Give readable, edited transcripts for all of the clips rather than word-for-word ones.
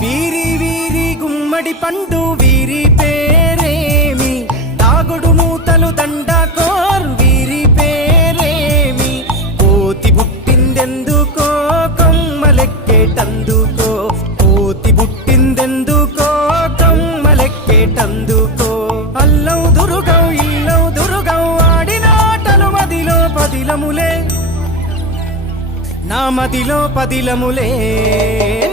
వీరి వీరి గుమ్మడి పండు వీరి పేరేమి, తాగుడు మూతలు దండకోరు వీరి పేరేమి, కోతి పుట్టిందెందుకో కొమ్మలెక్కేటందుకో, కోతి పుట్టిందెందుకో కొమ్మలెక్కేటందుకో, అల్లం దురుగం ఇల్లం దురుగం ఆడినాటలు మదిలో పదిలములే, నా మదిలో పదిలములే.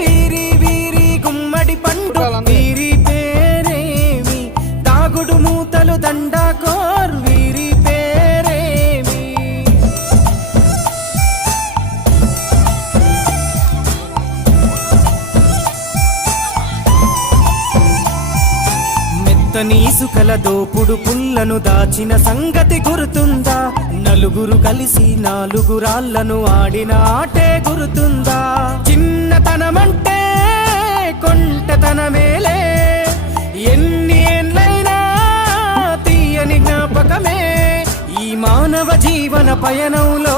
వీరి వీరి గుమ్మడి పండు వీరి పేరేమి, తాగుడు మూతలు దండకోరు వీరి పేరేమి. మెత్తని ఇసుకల దోపుడు పుల్లను దాచిన సంగతి గుర్తుందా, నలుగురు కలిసి నాలుగురాళ్లను ఆడిన ఆటే గుర్తుందా, చిన్నతనమంటే కొంటతనమేలే, ఎన్ని ఏళ్ళైనా తీయని జ్ఞాపకమే, ఈ మానవ జీవన పయనంలో